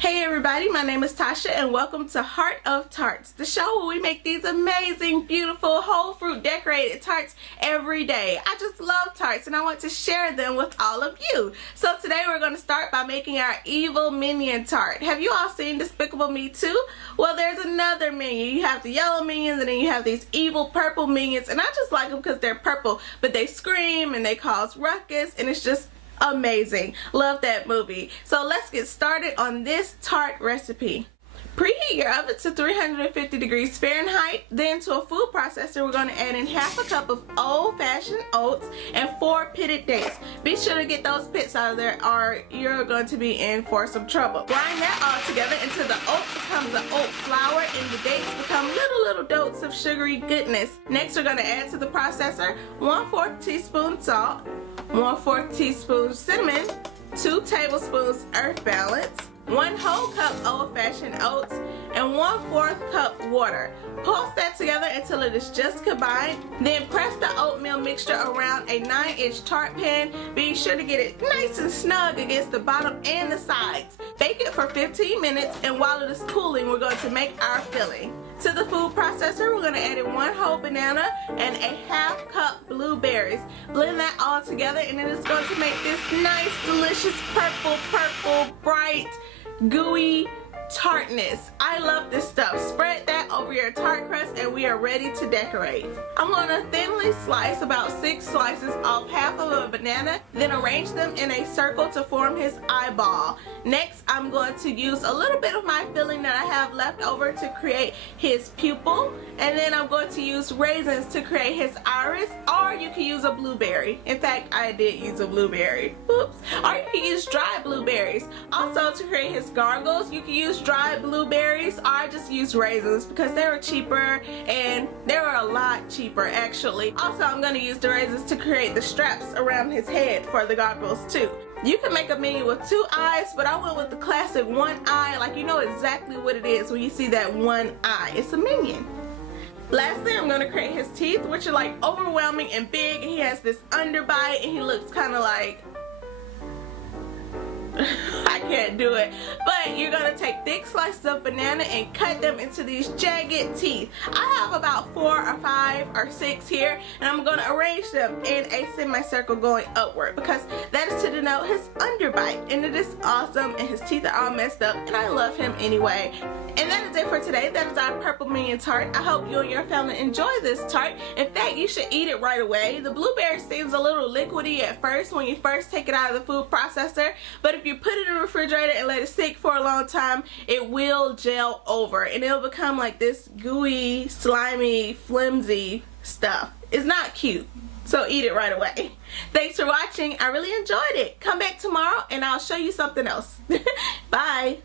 Hey everybody, my name is Tasha and welcome to Heart of Tarts, the show where we make these amazing, beautiful, whole fruit decorated tarts every day. I just love tarts and I want to share them with all of you. So today we're going to start by making our Evil Minion Tart. Have you all seen Despicable Me too? Well, there's another minion. You have the Yellow Minions and then you have these evil Purple Minions, and I just like them because they're purple, but they scream and they cause ruckus and it's just amazing. Love that movie. So let's get started on this tart recipe. Preheat your oven to 350 degrees Fahrenheit. Then to a food processor, we're going to add in half a cup of old-fashioned oats and 4 pitted dates. Be sure to get those pits out of there or you're going to be in for some trouble. Grind that all together until the oat becomes an oat flour and the dates become little dots of sugary goodness. Next, we're going to add to the processor 1/4 teaspoon salt, 1/4 teaspoon cinnamon, 2 tablespoons earth balance, 1 whole cup old-fashioned oats, and 1/4 cup water. Pulse that together until it is just combined. Then press the oatmeal mixture around a 9-inch tart pan. Be sure to get it nice and snug against the bottom and the sides. Bake it for 15 minutes, and while it is cooling, we're going to make our filling. To the food processor, we're going to add in 1 whole banana and a half cup blueberries. Blend that all together and it is going to make this nice, delicious purple, bright, gooey tartness. I love this stuff. Spread that over your tart crust and we are ready to decorate. I'm going to thinly slice about 6 slices off half of a banana, then arrange them in a circle to form his eyeball. Next, I'm going to use a little bit of my filling that I have left over to create his pupil, and then I'm going to use raisins to create his iris, or you can use a blueberry. In fact, I did use a blueberry. Oops. Or you can use dry blueberries. Also, to create his gargles, you can use dried blueberries, or I just used raisins because they were cheaper, and they were a lot cheaper actually. Also, I'm going to use the raisins to create the straps around his head for the goggles too. You can make a minion with 2 eyes, but I went with the classic 1 eye. Like, you know exactly what it is when you see that 1 eye. It's a minion. Lastly, I'm going to create his teeth, which are like overwhelming and big, and he has this underbite and he looks kind of like I can't do it. But you're going to take thick slices of banana and cut them into these jagged teeth. I have about 4 or 5 or 6 here, and I'm going to arrange them in a semicircle going upward because that is to denote his underbite, and it is awesome, and his teeth are all messed up and I love him anyway. And that is it for today. That is our Purple Minion Tart. I hope you and your family enjoy this tart. In fact, you should eat it right away. The blueberry seems a little liquidy at first when you first take it out of the food processor, but if you put it in the refrigerator and let it sit for a long time, it will gel over and it'll become like this gooey, slimy, flimsy stuff. It's not cute, so eat it right away. Thanks for watching. I really enjoyed it. Come back tomorrow and I'll show you something else. Bye.